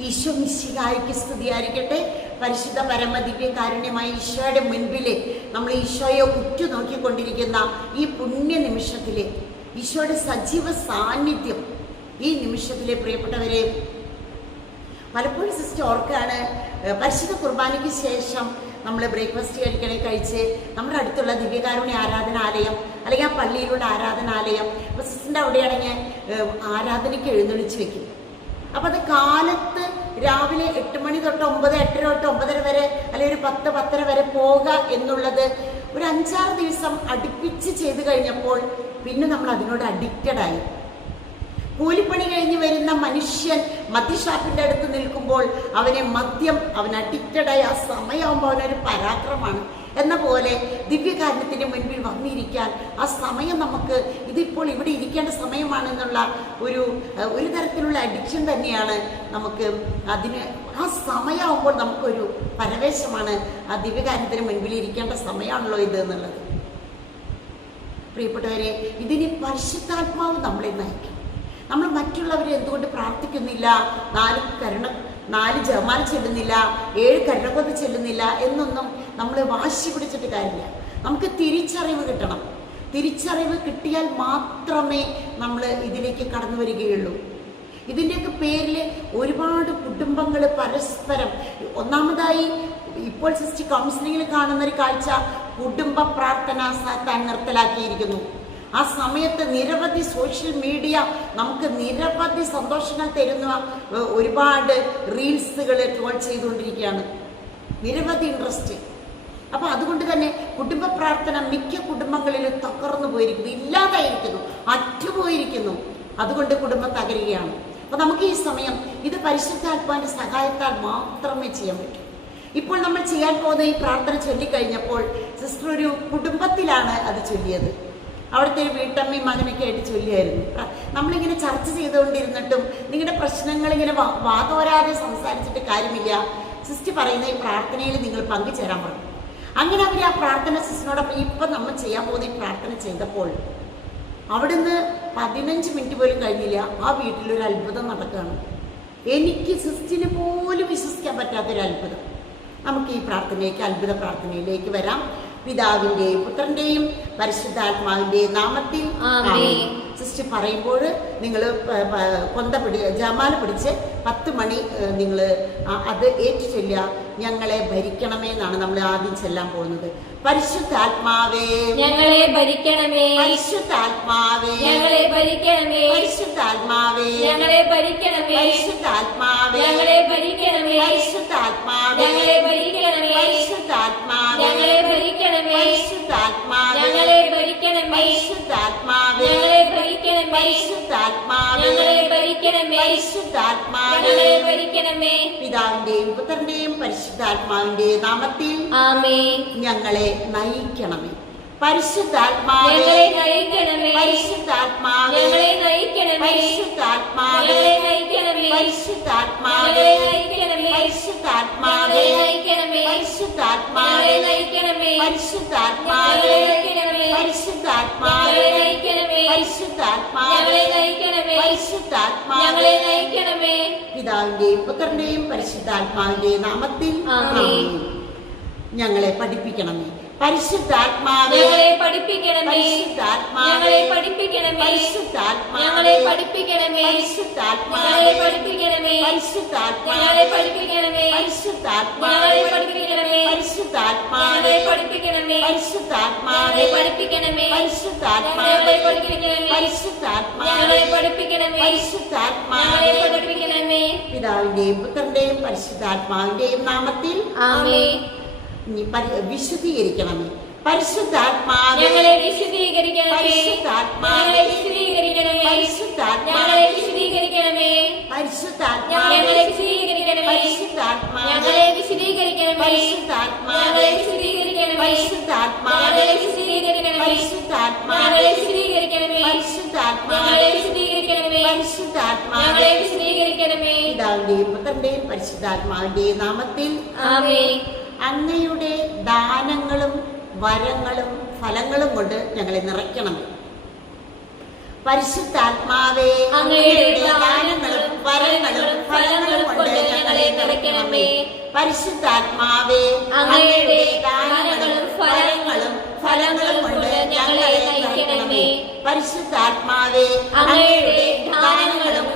ഈശോ മിശിഹായ്ക്ക് സ്തുതിയായിരിക്കട്ടെ. പരിശുദ്ധ പരമദിവ്യ കാരുണ്യമായ ഈശോയുടെ മുൻപിൽ നമ്മൾ ഈശോയെ ഉറ്റുനോക്കിക്കൊണ്ടിരിക്കുന്ന ഈ പുണ്യ നിമിഷത്തിൽ ഈശോയുടെ സജീവ സാന്നിധ്യം ഈ നിമിഷത്തിലെ പ്രിയപ്പെട്ടവരെ, പലപ്പോഴും സിസ്റ്റർ ഓർക്കാണ്, പരിശുദ്ധ കുർബാനയ്ക്ക് ശേഷം നമ്മൾ ബ്രേക്ക്ഫാസ്റ്റ് കഴിച്ച് നമ്മുടെ അടുത്തുള്ള ദിവ്യകാരുണ്യ ആരാധനാലയം അല്ലെങ്കിൽ ആ പള്ളിയിലുള്ള ആരാധനാലയം, അപ്പോൾ സിസ്റ്ററിൻ്റെ അവിടെയാണെങ്കിൽ ആരാധനയ്ക്ക് എഴുന്നള്ളിച്ച് വെക്കും. അപ്പം അത് കാലത്ത് രാവിലെ 8 മണി തൊട്ട് 9, 8:30 തൊട്ട് 9:30 വരെ അല്ലെങ്കിൽ ഒരു 10, 10:30 വരെ പോകുക എന്നുള്ളത് ഒരു 5-6 ദിവസം അടുപ്പിച്ച് ചെയ്ത് കഴിഞ്ഞപ്പോൾ പിന്നെ നമ്മൾ അതിനോട് അഡിക്റ്റഡായി. കൂലിപ്പണി കഴിഞ്ഞ് വരുന്ന മനുഷ്യൻ മദ്യഷാപ്പിൻ്റെ അടുത്ത് നിൽക്കുമ്പോൾ അവൻ അഡിക്റ്റഡായി. ആ സമയമാകുമ്പോൾ അവനൊരു പരാക്രമമാണ് എന്ന പോലെ ദിവ്യകാരുണ്യത്തിൻ്റെ മുൻപിൽ വന്നിരിക്കാൻ ആ സമയം നമുക്ക് ഇതിപ്പോൾ ഇവിടെ ഇരിക്കേണ്ട സമയമാണെന്നുള്ള ഒരു തരത്തിലുള്ള അഡിക്ഷൻ തന്നെയാണ് നമുക്ക്. ആ സമയമാകുമ്പോൾ നമുക്കൊരു പരവേശമാണ്. ആ ദിവ്യകാരുണ്യത്തിന് മുൻപിൽ ഇരിക്കേണ്ട സമയമാണല്ലോ ഇത് എന്നുള്ളത്. പ്രിയപ്പെട്ടവരെ, ഇതിന് പരിശുദ്ധാത്മാവ് നമ്മളെ നയിക്കും. നമ്മൾ മറ്റുള്ളവരെ എന്തുകൊണ്ട് പ്രാർത്ഥിക്കുന്നില്ല, 4 ജപമാല ചെല്ലുന്നില്ല, 7 കരുണക്കൊന്ത് ചെല്ലുന്നില്ല എന്നൊന്നും നമ്മൾ വാശി പിടിച്ചിട്ട് കാര്യമില്ല. നമുക്ക് തിരിച്ചറിവ് കിട്ടണം. തിരിച്ചറിവ് കിട്ടിയാൽ മാത്രമേ നമ്മൾ ഇതിലേക്ക് കടന്നു വരികയുള്ളൂ. ഇതിൻ്റെയൊക്കെ പേരിൽ ഒരുപാട് കുടുംബങ്ങൾ പരസ്പരം, ഒന്നാമതായി ഇപ്പോൾ സിസ്റ്റർ കൗൺസിലിങ്ങിൽ കാണുന്നൊരു കാഴ്ച, കുടുംബ പ്രാർത്ഥന താൻ നിർത്തലാക്കിയിരിക്കുന്നു. ആ സമയത്ത് നിരവധി സോഷ്യൽ മീഡിയ നമുക്ക് നിരവധി സന്തോഷങ്ങൾ തരുന്ന ഒരുപാട് റീൽസുകൾ ട്രോൾ ചെയ്തുകൊണ്ടിരിക്കുകയാണ്, നിരവധി ഇൻട്രസ്റ്റ്. അപ്പോൾ അതുകൊണ്ട് തന്നെ കുടുംബ പ്രാർത്ഥന മിക്ക കുടുംബങ്ങളിലും തകർന്നു പോയിരിക്കുന്നു, ഇല്ലാതായിരിക്കുന്നു, അറ്റുപോയിരിക്കുന്നു. അതുകൊണ്ട് കുടുംബം തകരുകയാണ്. അപ്പോൾ നമുക്ക് ഈ സമയം ഇത് പരിശുദ്ധാത്മാവിൻ്റെ സഹായത്താൽ മാത്രമേ ചെയ്യാൻ പറ്റൂ. ഇപ്പോൾ നമ്മൾ ചെയ്യാൻ പോകുന്ന ഈ പ്രാർത്ഥന ചൊല്ലിക്കഴിഞ്ഞപ്പോൾ സിസ്റ്റർ ഒരു കുടുംബത്തിലാണ് അത് ചൊല്ലിയത്. അവിടുത്തെ ഒരു വീട്ടമ്മയും മകനൊക്കെ ആയിട്ട് ചൊല്ലിയായിരുന്നു. നമ്മളിങ്ങനെ ചർച്ച ചെയ്തുകൊണ്ടിരുന്നിട്ടും നിങ്ങളുടെ പ്രശ്നങ്ങൾ ഇങ്ങനെ വാതോരാതെ സംസാരിച്ചിട്ട് കാര്യമില്ല, സിസ്റ്റർ പറയുന്ന ഈ പ്രാർത്ഥനയിൽ നിങ്ങൾ പങ്കുചേരാൻ പറഞ്ഞു. അങ്ങനെ അവർ ആ പ്രാർത്ഥന സിസ്റ്ററിനോടൊപ്പം ഇപ്പം നമ്മൾ ചെയ്യാൻ പോകുന്ന ഈ പ്രാർത്ഥന ചെയ്തപ്പോൾ അവിടുന്ന് 15 മിനിറ്റ് പോലും കഴിഞ്ഞില്ല, ആ വീട്ടിലൊരു അത്ഭുതം നടക്കുകയാണ്. എനിക്ക് സിസ്റ്ററിന് പോലും വിശ്വസിക്കാൻ പറ്റാത്തൊരു അത്ഭുതം. നമുക്ക് ഈ പ്രാർത്ഥനയിലേക്ക്, അത്ഭുത പ്രാർത്ഥനയിലേക്ക് വരാം. പിതാവിൻ്റെയും പുത്രൻ്റെയും പരിശുദ്ധാത്മാവിൻ്റെയും നാമത്തിൽ സിസ്റ്റർ പറയുമ്പോൾ നിങ്ങൾ ജമാല പിടിച്ച് 10 മണി നിങ്ങൾ അത് ഏറ്റു ചൊല്ലുക. ഞങ്ങളെ ഭരിക്കണമേ എന്നാണ് നമ്മൾ ആദ്യം ചെല്ലാൻ പോകുന്നത്. പരിശുദ്ധാത്മാവേ ഞങ്ങളെ ഭരിക്കണമേ, പരിശുദ്ധാത്മാവേ ഞങ്ങളെ ഭരിക്കണമേ, പരിശുദ്ധാത്മാവേ ഞങ്ങളെ ഭരിക്കണമേ, പരിശുദ്ധാത്മാവേ ഞങ്ങളെ ഭരിക്കണമേ, പരിശുദ്ധാത്മാവേ ഞങ്ങളെ ഭരിക്കണമേ, പരിശുദ്ധാത്മാവേ ഞങ്ങളെ ഭരിക്കണമേ, പരിശുദ്ധാത്മാവേ ഞങ്ങളെ ഭരിക്കണമേ, പരിശുദ്ധാത്മാവേ ഞങ്ങളെ ഭരിക്കണമേ, പരിശുദ്ധാത്മാവേ ഞങ്ങളെ ഭരിക്കണമേ, പരിശുദ്ധാത്മാവേ ഞങ്ങളെ ഭരിക്കണമേ. പിതാവിന്റെയും പുത്രന്റെയും പരിശുദ്ധാത്മാവിന്റെയും നാമത്തിൽ ആമേൻ. ഞങ്ങളെ നയിക്കണമേ. പരിശുദ്ധാത്മാവേ ഞങ്ങളെ നയിക്കണമേ, പരിശുദ്ധാത്മാവേ ഞങ്ങളെ നയിക്കണമേ, പരിശുദ്ധാത്മാവേ ഞങ്ങളെ നയിക്കണമേ, പരിശുദ്ധാത്മാവേ ഞങ്ങളെ നയിക്കണമേ, പരിശുദ്ധാത്മാവേ ഞങ്ങളെ നയിക്കണമേ, പരിശുദ്ധാത്മാവേ ഞങ്ങളെ നയിക്കണമേ, പരിശുദ്ധാത്മാവേ ഞങ്ങളെ നയിക്കണമേ, പരിശുദ്ധാത്മാവേ ഞങ്ങളെ നയിക്കണമേ, പരിശുദ്ധാത്മാവേ ഞങ്ങളെ നയിക്കണമേ, പരിശുദ്ധാത്മാവേ ഞങ്ങളെ നയിക്കണമേ. പിതാവിന്റെയും പുത്രന്റെയും പരിശുദ്ധാത്മാവിന്റെയും നാമത്തിൽ ആമേൻ. ഞങ്ങളെ പഠിപ്പിക്കണമേ. പരിശുദ്ധാത്മാവേ ഞങ്ങളെ പഠിപ്പിക്കണമേ, പരിശുദ്ധാത്മാവേ ഞങ്ങളെ പഠിപ്പിക്കണമേ, പരിശുദ്ധാത്മാവേ ഞങ്ങളെ പഠിപ്പിക്കണമേ, പരിശുദ്ധാത്മാവേ ഞങ്ങളെ പഠിപ്പിക്കണമേ, പരിശുദ്ധാത്മാവേ ഞങ്ങളെ പഠിപ്പിക്കണമേ, പരിശുദ്ധാത്മാവേ ഞങ്ങളെ പഠിപ്പിക്കണമേ, പരിശുദ്ധാത്മാവേ ഞങ്ങളെ പഠിപ്പിക്കണമേ, പരിശുദ്ധാത്മാവേ പഠിപ്പിക്കണമേ, പരിശുദ്ധാത്മാവേ പഠിപ്പിക്കണമേ, പരിശുദ്ധാത്മാവേ പഠിപ്പിക്കണമേ, പരിശുദ്ധാത്മാവേ പഠിപ്പിക്കണമേ. പിതാവിന്റെയും പുത്രന്റെയും പരിശുദ്ധാത്മാവിന്റെയും നാമത്തിൽ ആമേൻ. വിശുദ്ധീകരിക്കണമേ. പരിശുദ്ധാത്മാവേ ഞങ്ങളെ വിശുദ്ധീകരിക്കണമേ, പരിശുദ്ധാത്മാവേ വിശുദ്ധീകരിക്കണമേ, പരിശുദ്ധാത്മാവേ വിശുദ്ധീകരിക്കണമേ, പരിശുദ്ധാത്മാവേ ഞങ്ങളെ വിശുദ്ധീകരിക്കണമേ, പരിശുദ്ധാത്മാവേ വിശുദ്ധീകരിക്കണമേ, പരിശുദ്ധാത്മാവേ വിശുദ്ധീകരിക്കണമേ, പരിശുദ്ധാത്മാവേ വിശുദ്ധീകരിക്കണമേ, പരിശുദ്ധാത്മാവേ വിശുദ്ധീകരിക്കണമേ, പരിശുദ്ധാത്മാവേ വിശുദ്ധീകരിക്കണമേ, പരിശുദ്ധാത്മാവേ വിശുദ്ധീകരിക്കണമേ. പിതാവിന്റെയും പുത്രന്റെയും പരിശുദ്ധാത്മാവിന്റെയും നാമത്തിൽ ആമേൻ. അങ്ങയുടെ ദാനങ്ങളും വരങ്ങളും ഫലങ്ങളും കൊണ്ട് ഞങ്ങളെ നിറയ്ക്കണമേ. പരിശുദ്ധാത്മാവേ അങ്ങയുടെ ദാനങ്ങളും വരങ്ങളും ഫലങ്ങളും കൊണ്ട് ഞങ്ങളെ നിറയ്ക്കണമേ. പരിശുദ്ധാത്മാവേ, അങ്ങയുടെ ദാനങ്ങളും ഫലങ്ങളും കൊണ്ട് ഞങ്ങളെ നയിക്കണമേ. പരിശുദ്ധാത്മാവേ, അങ്ങയുടെ ദാനങ്ങളും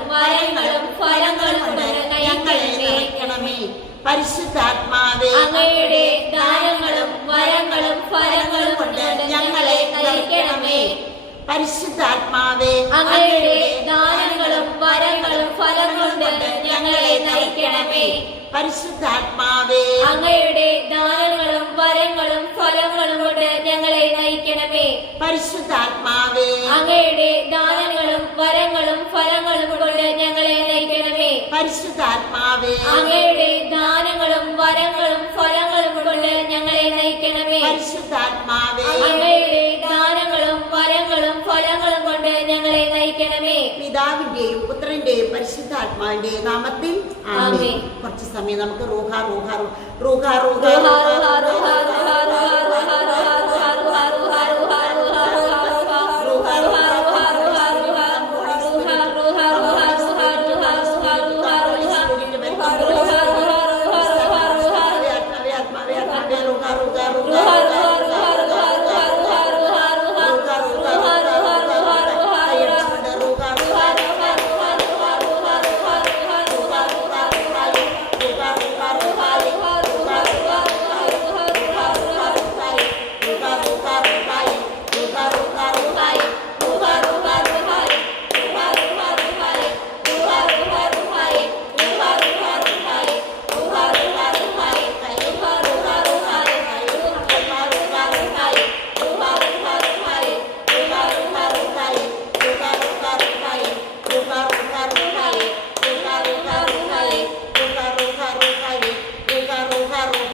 ഫലങ്ങളും കൊണ്ട് ഞങ്ങളെ നിറയ്ക്കണമേ. പരിശുദ്ധാത്മാവേ, അങ്ങയുടെ ദാനങ്ങളും ഫലങ്ങളും കൊണ്ട് ഞങ്ങളെ നയിക്കണമേ. പരിശുദ്ധാത്മാവേ, അങ്ങയുടെ ദാനങ്ങളും ഫലങ്ങളും കൊണ്ട് ഞങ്ങളെ നയിക്കണമേ. പരിശുദ്ധാത്മാവേ, അങ്ങയുടെ ദാനങ്ങളും ഫലങ്ങളും കൊണ്ട് ഞങ്ങളെ നയിക്കണമേ. പരിശുദ്ധാത്മാവേ, അങ്ങയുടെ ദാനങ്ങളും ഫലങ്ങളും കൊണ്ട് ഞങ്ങളെ നയിക്കണമേ. പരിശുദ്ധാത്മാവേ, അങ്ങയുടെ ദാനങ്ങളും ഫലങ്ങളും കൊണ്ട് ഞങ്ങളെ നയിക്കണമേ. പരിശുദ്ധാത്മാവേ, അങ്ങയുടെ ദാനങ്ങളും ഫലങ്ങളും കൊണ്ട് ഞങ്ങളെ നയിക്കണമേ. പിതാവിന്റെയും പുത്രന്റെയും പരിശുദ്ധാത്മാവിന്റെയും നാമത്തിൽ ആമേൻ. കുറച്ച് സമയം നമുക്ക് റൂഹ റൂഹ റൂഹ റൂഹ റൂഹ റൂഹ റൂഹ